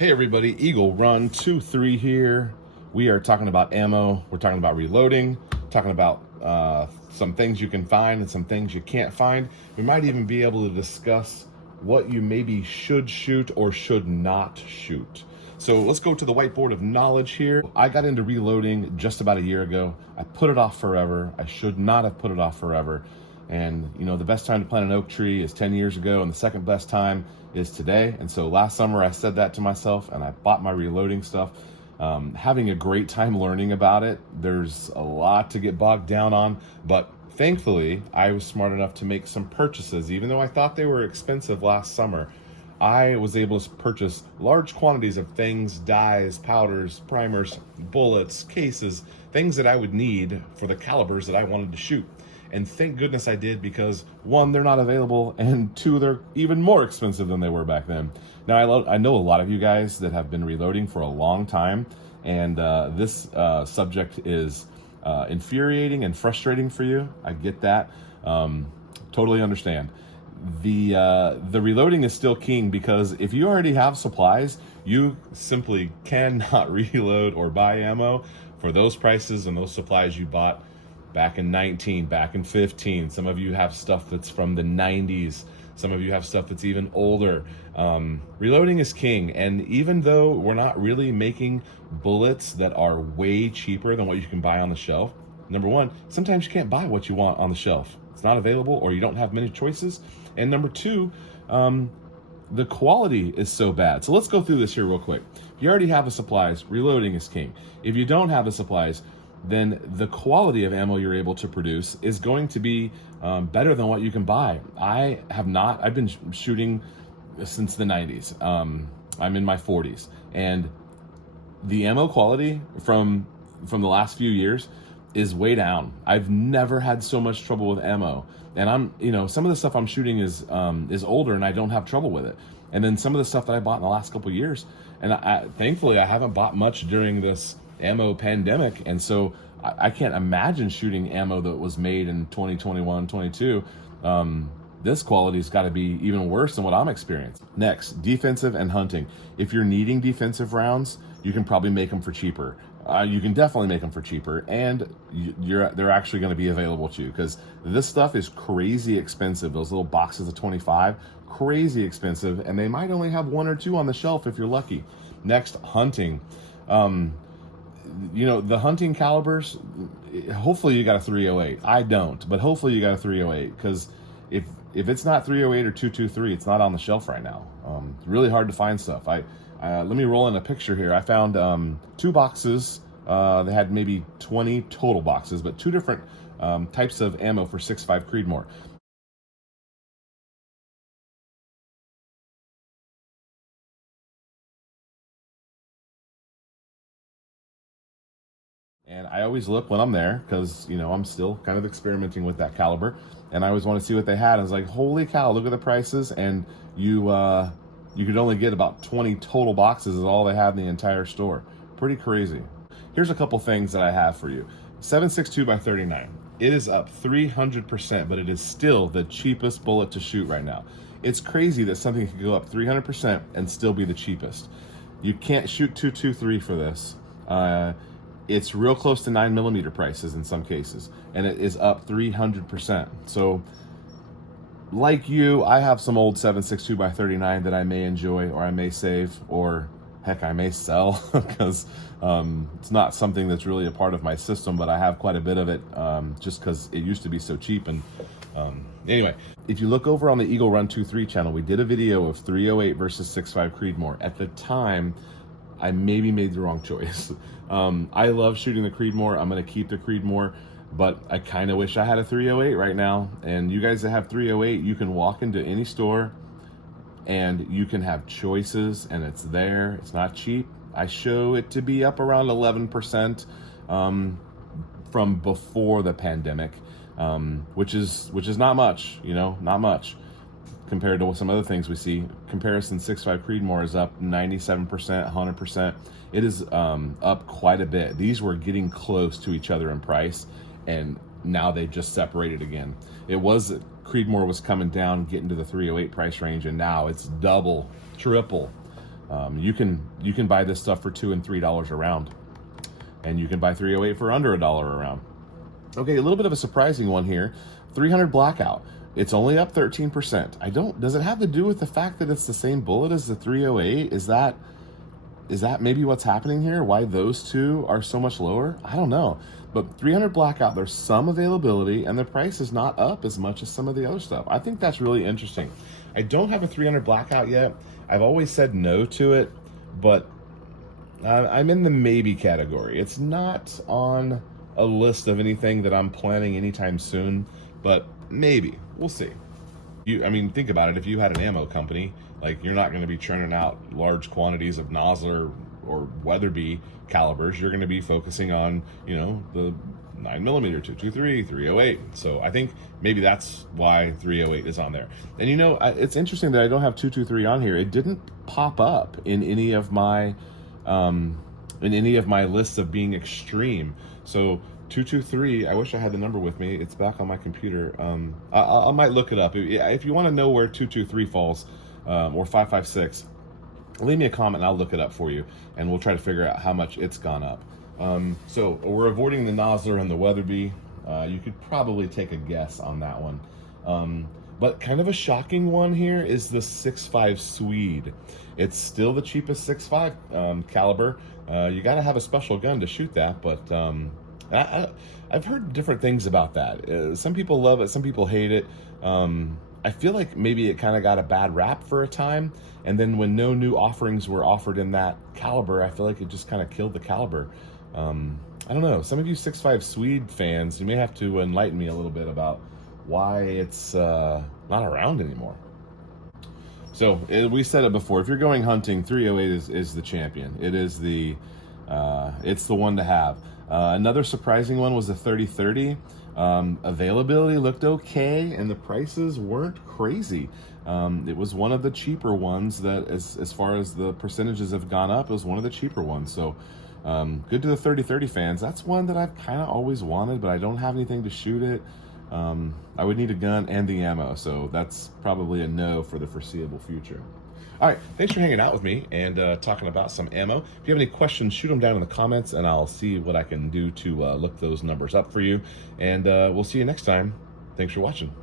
Hey everybody, Eagle Run 23 here. We are talking about ammo, we're talking about reloading, talking about some things you can find and some things you can't find. We might even be able to discuss what you maybe should shoot or should not shoot. So let's go to the whiteboard of knowledge here. I got into reloading just about a year ago. I put it off forever. I should not have put it off forever. And you know, the best time to plant an oak tree is 10 years ago, and the second best time is today. And so last summer I said that to myself, and I bought my reloading stuff. Having a great time learning about it. There's a lot to get bogged down on, but thankfully I was smart enough to make some purchases. Even though I thought they were expensive last summer, I was able to purchase large quantities of things, dyes, powders, primers, bullets, cases, things that I would need for the calibers that I wanted to shoot. And thank goodness I did, because one, they're not available, and two, they're even more expensive than they were back then. Now, I know a lot of you guys that have been reloading for a long time, and this subject is infuriating and frustrating for you. I get that. Totally understand. The reloading is still king, because if you already have supplies, you simply cannot reload or buy ammo for those prices and those supplies you bought back in 19, back in 15. Some of you have stuff that's from the 90s. Some of you have stuff that's even older. Reloading is king. And even though we're not really making bullets that are way cheaper than what you can buy on the shelf, number one, sometimes you can't buy what you want on the shelf. It's not available, or you don't have many choices. And number two, the quality is so bad. So let's go through this here real quick. If you already have the supplies, reloading is king. If you don't have the supplies, then the quality of ammo you're able to produce is going to be better than what you can buy. I've been shooting since the 90s. I'm in my 40s, and the ammo quality from the last few years is way down. I've never had so much trouble with ammo. And some of the stuff I'm shooting is older, and I don't have trouble with it. And then some of the stuff that I bought in the last couple of years, and thankfully I haven't bought much during this ammo pandemic, and so I can't imagine shooting ammo that was made in 2021, 22. This quality's got to be even worse than what I'm experiencing. Next, defensive and hunting. If you're needing defensive rounds, you can probably make them for cheaper. You can definitely make them for cheaper, and they're actually going to be available to you, because this stuff is crazy expensive. Those little boxes of 25, crazy expensive, and they might only have one or two on the shelf if you're lucky. Next, hunting. The hunting calibers, hopefully you got a 308. I don't, but hopefully you got a 308, because if it's not 308 or 223, it's not on the shelf right now. It's really hard to find stuff. Let me roll in a picture here. I found 2 boxes. They had maybe 20 total boxes, but 2 different types of ammo for 6.5 Creedmoor. And I always look when I'm there, because I'm still kind of experimenting with that caliber, and I always want to see what they had. I was like, holy cow, look at the prices, and you could only get about 20 total boxes is all they have in the entire store. Pretty crazy. Here's a couple things that I have for you. 7.62 by 39. It is up 300%, but it is still the cheapest bullet to shoot right now. It's crazy that something could go up 300% and still be the cheapest. You can't shoot 223 for this. It's real close to 9mm prices in some cases, and it is up 300%. So, like you, I have some old 7.62 by 39 that I may enjoy, or I may save, or heck, I may sell, because it's not something that's really a part of my system, but I have quite a bit of it, just because it used to be so cheap. And anyway, if you look over on the Eagle Run 23 channel, we did a video of 308 versus 6.5 Creedmoor. At the time, I maybe made the wrong choice. I love shooting the Creedmoor. I'm going to keep the Creedmoor, but I kind of wish I had a 308 right now. And you guys that have 308, you can walk into any store and you can have choices, and it's there. It's not cheap. I show it to be up around 11% from before the pandemic, which is not much, not much compared to some other things we see. Comparison 6.5 Creedmoor is up 97%, 100%. It is up quite a bit. These were getting close to each other in price, and now they've just separated again. It was Creedmoor was coming down, getting to the 308 price range, and now it's double, triple You can buy this stuff for $2 and $3 a round, and you can buy 308 for under $1 a round. Okay, a little bit of a surprising one here. 300 blackout. It's only up 13%. Does it have to do with the fact that it's the same bullet as the 308? Is that maybe what's happening here? Why those two are so much lower? I don't know. But 300 blackout, there's some availability, and the price is not up as much as some of the other stuff. I think that's really interesting. I don't have a 300 blackout yet. I've always said no to it, but I'm in the maybe category. It's not on a list of anything that I'm planning anytime soon, but maybe. We'll see. Think about it. If you had an ammo company, like, you're not going to be churning out large quantities of Nosler or Weatherby calibers. You're going to be focusing on, the 9mm, 223, 308. So I think maybe that's why 308 is on there. And it's interesting that I don't have 223 on here. It didn't pop up in any of my lists of being extreme. So 223, I wish I had the number with me. It's back on my computer. I might look it up. If you want to know where 223 falls, or 556, leave me a comment and I'll look it up for you, and we'll try to figure out how much it's gone up. So we're avoiding the Nosler and the Weatherby. You could probably take a guess on that one. But kind of a shocking one here is the 6.5 Swede. It's still the cheapest 6.5 caliber. You got to have a special gun to shoot that, but I've heard different things about that. Some people love it, some people hate it. I feel like maybe it kind of got a bad rap for a time, and then when no new offerings were offered in that caliber, I feel like it just kind of killed the caliber. I don't know. Some of you 6.5 Swede fans, you may have to enlighten me a little bit about why it's not around anymore. So we said it before. If you're going hunting, 308 is the champion. It is it's the one to have. Another surprising one was the 30-30. Availability looked okay, and the prices weren't crazy. It was one of the cheaper ones that, as far as the percentages have gone up, it was one of the cheaper ones. So good to the 30-30 fans. That's one that I've kind of always wanted, but I don't have anything to shoot it. I would need a gun and the ammo, so that's probably a no for the foreseeable future. All right, thanks for hanging out with me and talking about some ammo. If you have any questions, shoot them down in the comments, and I'll see what I can do to look those numbers up for you. And we'll see you next time. Thanks for watching.